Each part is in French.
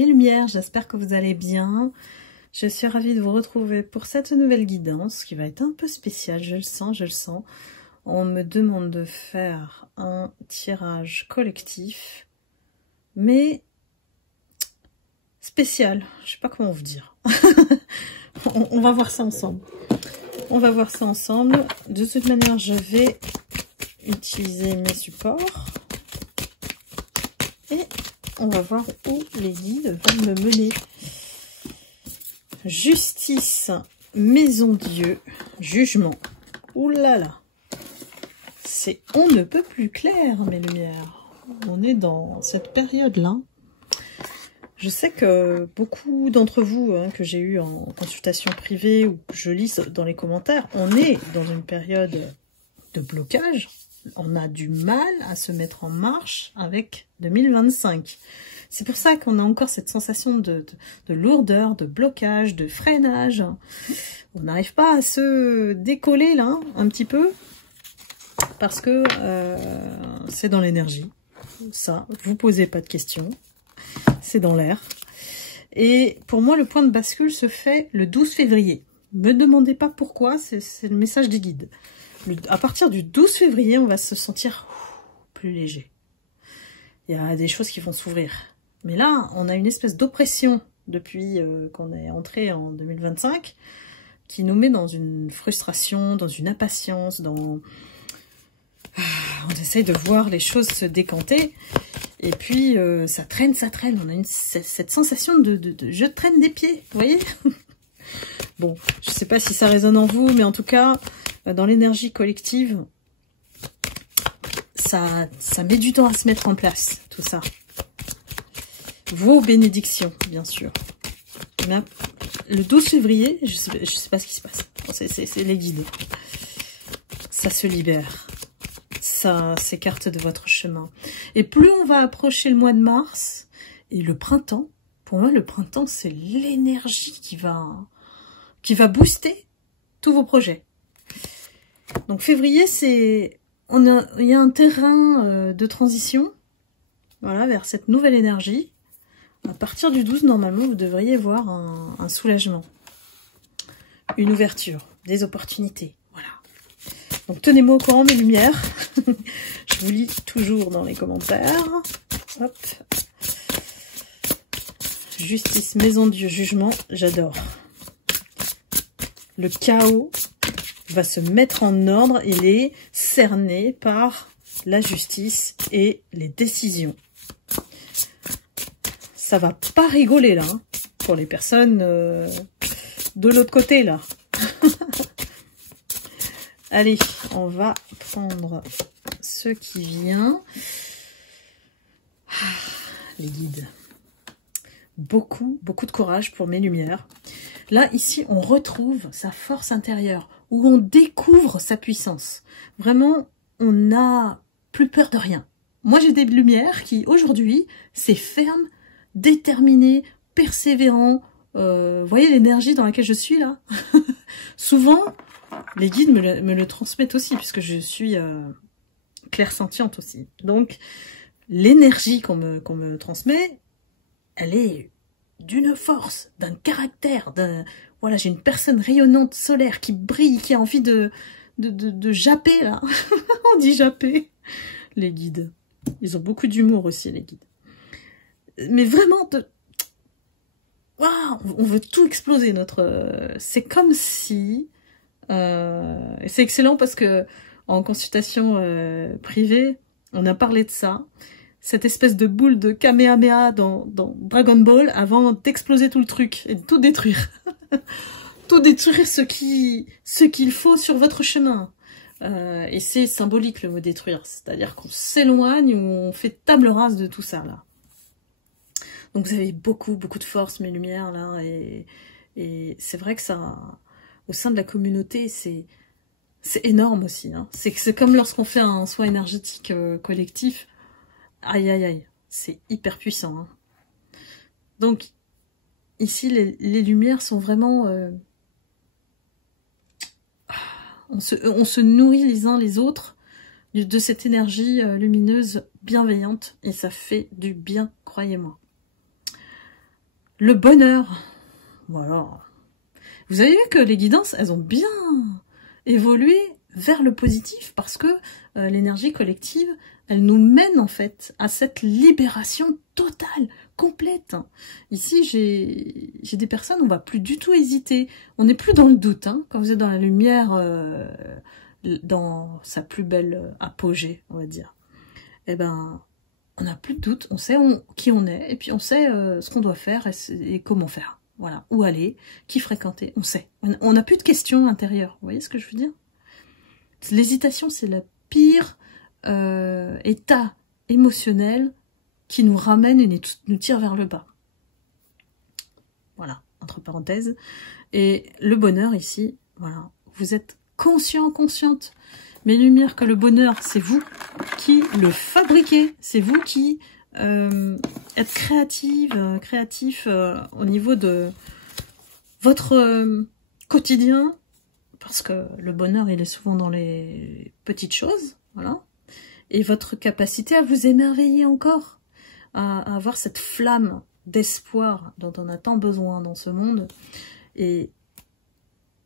mes lumières, j'espère que vous allez bien. Je suis ravie de vous retrouver pour cette nouvelle guidance qui va être un peu spéciale, je le sens, je le sens. On me demande de faire un tirage collectif, mais spécial, je sais pas comment vous dire. on va voir ça ensemble. On va voir ça ensemble. De toute manière, je vais utiliser mes supports. Et on va voir où les guides vont me mener. Justice, maison Dieu, jugement. Ouh là là. C'est on ne peut plus clair, mes lumières. On est dans cette période-là. Je sais que beaucoup d'entre vous que j'ai eu en consultation privée ou que je lis dans les commentaires, on est dans une période de blocage. On a du mal à se mettre en marche avec 2025. C'est pour ça qu'on a encore cette sensation de lourdeur, de blocage, de freinage. On n'arrive pas à se décoller là, un petit peu, parce que c'est dans l'énergie. Ça, vous posez pas de questions. C'est dans l'air. Et pour moi, le point de bascule se fait le 12 février. Me demandez pas pourquoi, c'est le message des guides. À partir du 12 février, on va se sentir plus léger. Il y a des choses qui vont s'ouvrir. Mais là, on a une espèce d'oppression depuis qu'on est entré en 2025 qui nous met dans une frustration, dans une impatience, dans... On essaye de voir les choses se décanter. Et puis, ça traîne, ça traîne. On a cette sensation de je traîne des pieds, vous voyez. Bon, je sais pas si ça résonne en vous, mais en tout cas, dans l'énergie collective, ça met du temps à se mettre en place, tout ça. Vos bénédictions, bien sûr. Mais le 12 février, je sais pas ce qui se passe. C'est les guides. Ça se libère. Ça s'écarte de votre chemin. Et plus on va approcher le mois de mars et le printemps, pour moi, le printemps, c'est l'énergie qui va booster tous vos projets. Donc février, il y a un terrain de transition, voilà, vers cette nouvelle énergie. À partir du 12, normalement, vous devriez voir un soulagement, une ouverture, des opportunités, voilà. Donc tenez-moi au courant, mes lumières. Je vous lis toujours dans les commentaires. Hop. Justice, maison Dieu, jugement, j'adore. Le chaos va se mettre en ordre, il est cerné par la justice et les décisions. Ça va pas rigoler là, hein, pour les personnes de l'autre côté là. Allez, on va prendre ce qui vient. Les guides. Beaucoup de courage pour mes lumières. Là, ici, on retrouve sa force intérieure, où on découvre sa puissance. Vraiment, on n'a plus peur de rien. Moi, j'ai des lumières qui, aujourd'hui, c'est ferme, déterminé, persévérant. Vous voyez l'énergie dans laquelle je suis, là? Souvent, les guides me le transmettent aussi, puisque je suis clairsentiente aussi. Donc, l'énergie qu'on me transmet, elle est d'une force, d'un caractère, voilà, j'ai une personne rayonnante, solaire, qui brille, qui a envie de japper, là. On dit japper. Les guides. Ils ont beaucoup d'humour aussi, les guides. Mais vraiment, waouh, on veut tout exploser, c'est comme si... Et c'est excellent parce que en consultation privée, on a parlé de ça. Cette espèce de boule de Kamehameha dans Dragon Ball avant d'exploser tout le truc et de tout détruire. Tout détruire ce qu'il faut sur votre chemin. Et c'est symbolique le mot détruire. C'est-à-dire qu'on s'éloigne ou on fait table rase de tout ça là. Donc vous avez beaucoup de force, mes lumières là. Et c'est vrai que ça, au sein de la communauté, c'est énorme aussi. Hein. C'est comme lorsqu'on fait un soin énergétique collectif. Aïe, aïe, aïe, c'est hyper puissant. Hein. Donc, ici, les lumières sont vraiment... on se nourrit les uns les autres de cette énergie lumineuse bienveillante. Et ça fait du bien, croyez-moi. Le bonheur. Voilà. Vous avez vu que les guidances, elles ont bien évolué vers le positif parce que l'énergie collective, elle nous mène en fait à cette libération totale, complète. Ici, j'ai des personnes, on va plus du tout hésiter. On n'est plus dans le doute. Hein, quand vous êtes dans la lumière, dans sa plus belle apogée, on va dire. Eh ben, on n'a plus de doute. On sait qui on est et puis on sait ce qu'on doit faire et comment faire. Voilà, où aller, qui fréquenter, on sait. On n'a plus de questions intérieures. Vous voyez ce que je veux dire? L'hésitation, c'est le pire état émotionnel qui nous ramène et nous tire vers le bas. Voilà, entre parenthèses. Et le bonheur ici, voilà, vous êtes conscient, consciente, mes lumières, que le bonheur, c'est vous qui le fabriquez, c'est vous qui êtes créatif au niveau de votre quotidien, parce que le bonheur, il est souvent dans les petites choses, voilà, et votre capacité à vous émerveiller encore, à avoir cette flamme d'espoir dont on a tant besoin dans ce monde. Et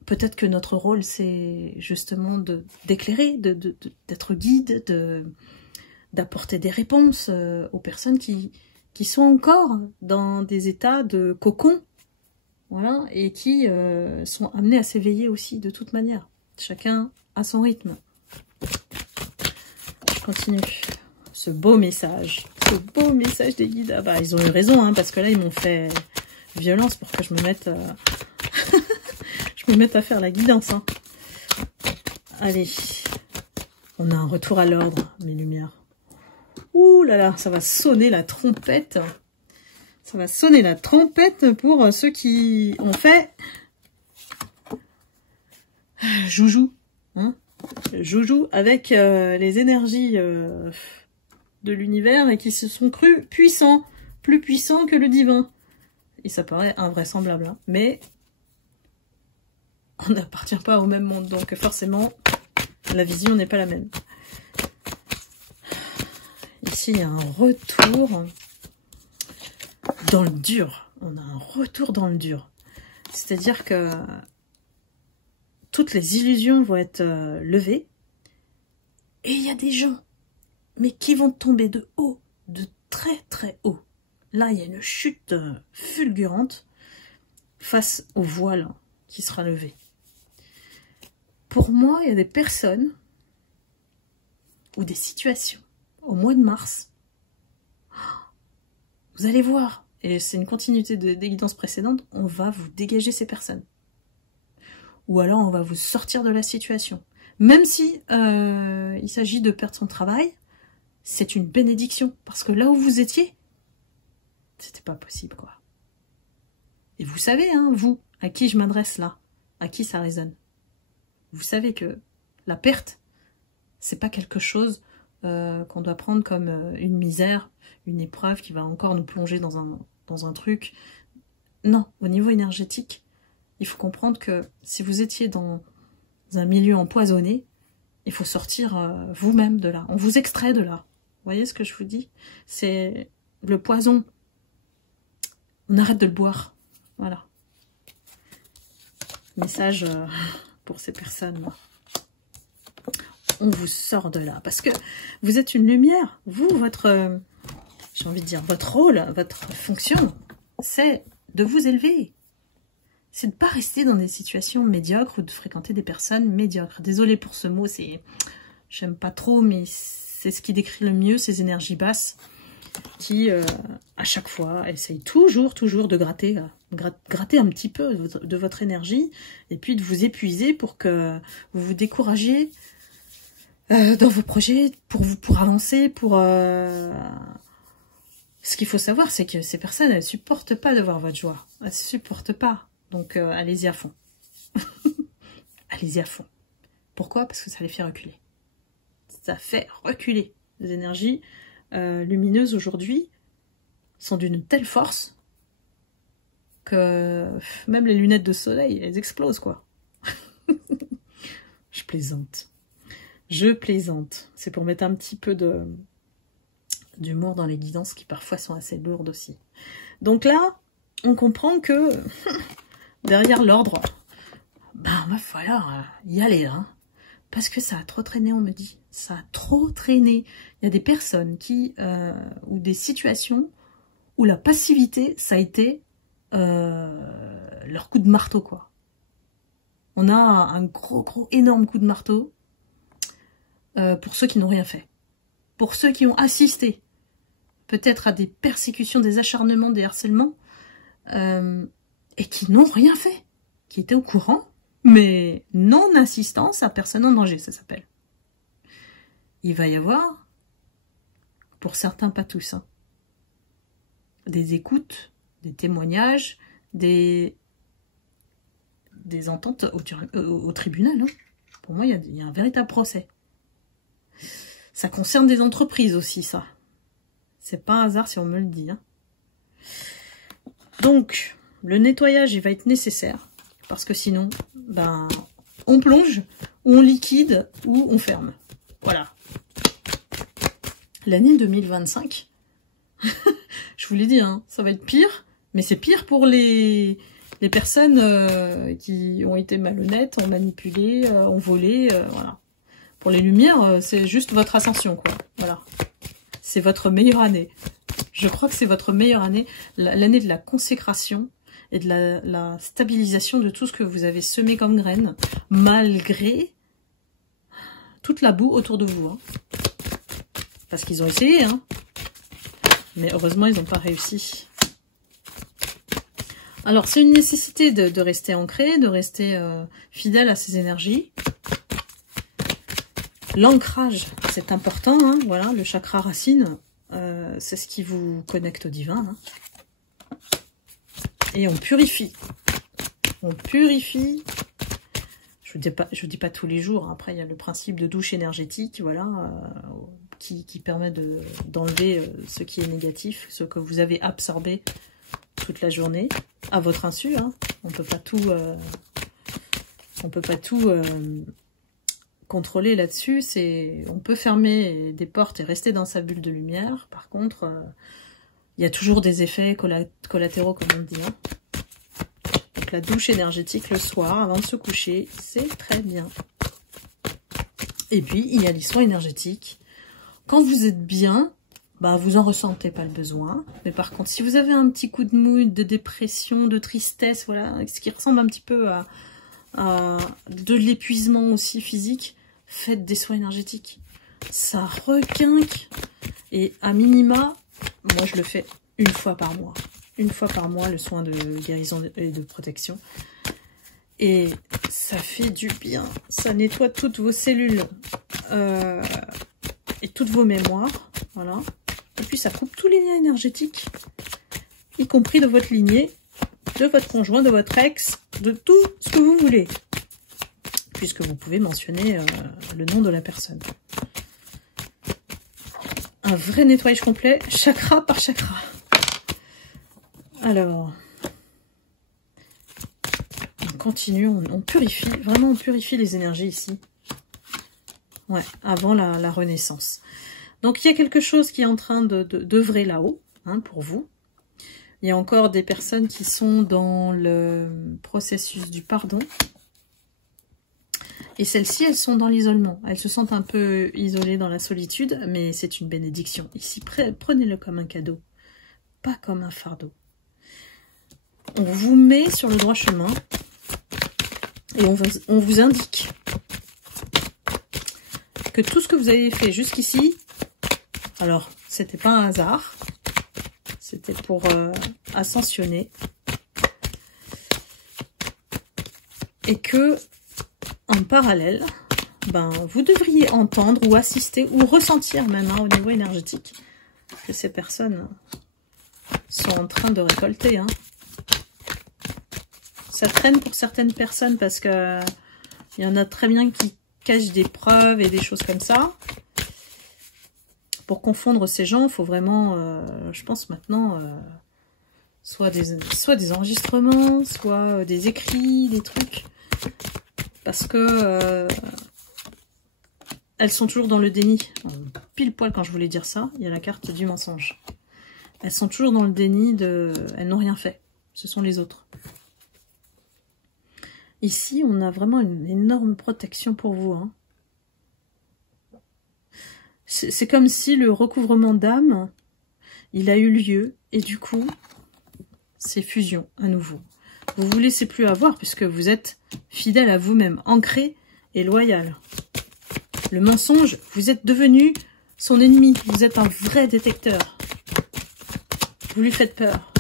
peut-être que notre rôle, c'est justement d'éclairer, d'être guide, d'apporter des réponses aux personnes qui sont encore dans des états de cocon, voilà, et qui sont amenés à s'éveiller aussi de toute manière. Chacun à son rythme. Je continue. Ce beau message des guides. Ah bah, ils ont eu raison, hein, parce que là, ils m'ont fait violence pour que je me mette, je me mette à faire la guidance. Hein. Allez, on a un retour à l'ordre, mes lumières. Ouh là là, ça va sonner la trompette. Ça va sonner la trompette pour ceux qui ont fait joujou. Hein, joujou avec les énergies de l'univers et qui se sont crus puissants, plus puissants que le divin. Et ça paraît invraisemblable, hein, mais on n'appartient pas au même monde, donc forcément, la vision n'est pas la même. Ici, il y a un retour dans le dur. On a un retour dans le dur. C'est-à-dire que toutes les illusions vont être levées. Et il y a des gens, mais qui vont tomber de haut, de très très haut. Là, il y a une chute fulgurante face au voile qui sera levé. Pour moi, il y a des personnes ou des situations au mois de mars. Vous allez voir, et c'est une continuité des guidances précédentes, on va vous dégager ces personnes. Ou alors on va vous sortir de la situation. Même si il s'agit de perdre son travail, c'est une bénédiction. Parce que là où vous étiez, c'était pas possible, quoi. Et vous savez, hein, vous, à qui je m'adresse là, à qui ça résonne. Vous savez que la perte, c'est pas quelque chose qu'on doit prendre comme une misère, une épreuve qui va encore nous plonger dans un truc. Non, au niveau énergétique, il faut comprendre que si vous étiez dans un milieu empoisonné, il faut sortir vous-même de là. On vous extrait de là. Vous voyez ce que je vous dis? C'est le poison. On arrête de le boire. Voilà. Message pour ces personnes-là. On vous sort de là. Parce que vous êtes une lumière. Vous, votre... j'ai envie de dire, votre rôle, votre fonction, c'est de vous élever. C'est de ne pas rester dans des situations médiocres ou de fréquenter des personnes médiocres. Désolée pour ce mot, c'est, j'aime pas trop, mais c'est ce qui décrit le mieux ces énergies basses qui, à chaque fois, essayent toujours de gratter un petit peu de votre énergie et puis de vous épuiser pour que vous vous découragiez dans vos projets, pour avancer, pour... Ce qu'il faut savoir, c'est que ces personnes, elles ne supportent pas de voir votre joie. Elles ne supportent pas. Donc, allez-y à fond. Allez-y à fond. Pourquoi? Parce que ça les fait reculer. Ça fait reculer. Les énergies lumineuses aujourd'hui sont d'une telle force que même les lunettes de soleil, elles explosent, quoi. Je plaisante. Je plaisante. C'est pour mettre un petit peu d'humour dans les guidances qui parfois sont assez lourdes aussi. Donc là, on comprend que derrière l'ordre, ben va falloir y aller, hein. Parce que ça a trop traîné, on me dit. Ça a trop traîné. Il y a des personnes qui, ou des situations où la passivité, ça a été leur coup de marteau, quoi. On a un gros, énorme coup de marteau pour ceux qui n'ont rien fait. Pour ceux qui ont assisté peut-être à des persécutions, des acharnements, des harcèlements, et qui n'ont rien fait, qui étaient au courant, mais non-assistance à personne en danger, ça s'appelle. Il va y avoir, pour certains, pas tous, hein, des écoutes, des témoignages, des ententes au tribunal. Hein. Pour moi, il y a un véritable procès. Ça concerne des entreprises aussi, ça. C'est pas un hasard si on me le dit. Hein. Donc, le nettoyage, il va être nécessaire. Parce que sinon, ben, on plonge, ou on liquide, ou on ferme. Voilà. L'année 2025, je vous l'ai dit, hein, ça va être pire. Mais c'est pire pour les personnes qui ont été malhonnêtes, ont manipulé, ont volé, voilà. Pour les lumières, c'est juste votre ascension, quoi. Voilà. C'est votre meilleure année. Je crois que c'est votre meilleure année, l'année de la consécration et de la stabilisation de tout ce que vous avez semé comme graines, malgré toute la boue autour de vous. Hein. Parce qu'ils ont essayé, hein. Mais heureusement, ils n'ont pas réussi. Alors, c'est une nécessité de rester ancré, de rester fidèle à ses énergies. L'ancrage, c'est important, hein, voilà, le chakra racine, c'est ce qui vous connecte au divin. Hein. Et on purifie. On purifie. Je vous dis pas tous les jours. Hein. Après, il y a le principe de douche énergétique, voilà, qui permet d'enlever ce qui est négatif, ce que vous avez absorbé toute la journée, à votre insu. Hein. On peut pas tout contrôler là-dessus. On peut fermer des portes et rester dans sa bulle de lumière. Par contre, il y a toujours des effets collatéraux, comme on dit. Hein. Donc la douche énergétique le soir, avant de se coucher, c'est très bien. Et puis, il y a les soins énergétiques. Quand vous êtes bien, bah, vous en ressentez pas le besoin. Mais par contre, si vous avez un petit coup de mood, de dépression, de tristesse, voilà, ce qui ressemble un petit peu à de l'épuisement aussi physique, faites des soins énergétiques. Ça requinque. Et à minima, moi je le fais une fois par mois. Une fois par mois, le soin de guérison et de protection. Et ça fait du bien. Ça nettoie toutes vos cellules et toutes vos mémoires. Voilà. Et puis ça coupe tous les liens énergétiques, y compris de votre lignée, de votre conjoint, de votre ex, de tout ce que vous voulez. Puisque vous pouvez mentionner le nom de la personne. Un vrai nettoyage complet, chakra par chakra. Alors, on continue, on purifie, vraiment on purifie les énergies ici. Ouais, avant la renaissance. Donc il y a quelque chose qui est en train d'œuvrer là-haut, hein, pour vous. Il y a encore des personnes qui sont dans le processus du pardon. Et celles-ci, elles sont dans l'isolement. Elles se sentent un peu isolées dans la solitude, mais c'est une bénédiction. Ici, prenez-le comme un cadeau, pas comme un fardeau. On vous met sur le droit chemin et on vous indique que tout ce que vous avez fait jusqu'ici, alors, c'était pas un hasard, c'était pour ascensionner, et que en parallèle, ben, vous devriez entendre ou assister ou ressentir même hein, au niveau énergétique que ces personnes sont en train de récolter. Hein. Ça traîne pour certaines personnes parce que il y en a très bien qui cachent des preuves et des choses comme ça. Pour confondre ces gens, il faut vraiment, je pense maintenant, soit des enregistrements, soit des écrits, des trucs. Parce que elles sont toujours dans le déni. Pile poil quand je voulais dire ça, il y a la carte du mensonge. Elles sont toujours dans le déni elles n'ont rien fait. ce sont les autres. Ici, on a vraiment une énorme protection pour vous. Hein. C'est comme si le recouvrement d'âme, il a eu lieu, et du coup, c'est fusion à nouveau. Vous vous laissez plus avoir, puisque vous êtes fidèle à vous-même, ancré et loyal. Le mensonge, vous êtes devenu son ennemi, vous êtes un vrai détecteur. Vous lui faites peur.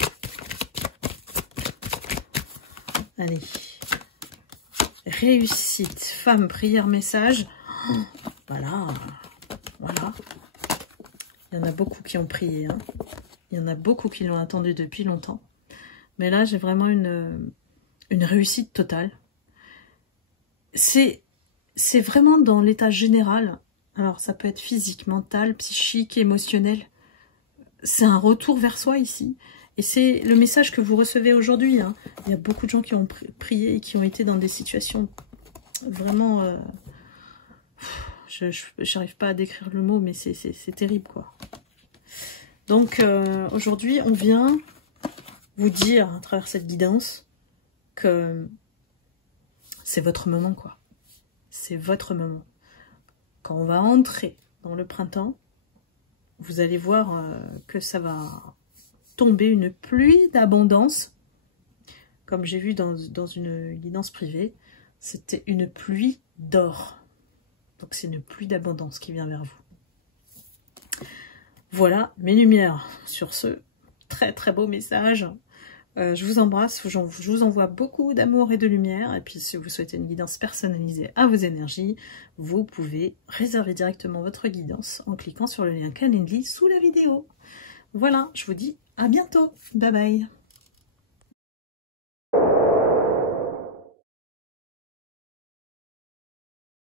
Allez. Réussite, femme, prière, message. Voilà. Voilà. Il y en a beaucoup qui ont prié. Hein. Il y en a beaucoup qui l'ont attendu depuis longtemps. Mais là, j'ai vraiment une réussite totale. C'est vraiment dans l'état général. Alors, ça peut être physique, mental, psychique, émotionnel. C'est un retour vers soi ici. Et c'est le message que vous recevez aujourd'hui. Hein. Il y a beaucoup de gens qui ont prié et qui ont été dans des situations vraiment... je n'arrive pas à décrire le mot, mais c'est terrible, quoi. Donc, aujourd'hui, on vient vous dire, à travers cette guidance, que c'est votre moment, quoi. C'est votre moment. Quand on va entrer dans le printemps, vous allez voir que ça va tomber une pluie d'abondance. Comme j'ai vu dans une guidance privée, c'était une pluie d'or. Donc c'est une pluie d'abondance qui vient vers vous. Voilà mes lumières. Sur ce très très beau message. Je vous embrasse, je vous envoie beaucoup d'amour et de lumière. Et puis si vous souhaitez une guidance personnalisée à vos énergies, vous pouvez réserver directement votre guidance en cliquant sur le lien Calendly sous la vidéo. Voilà, je vous dis à bientôt. Bye bye.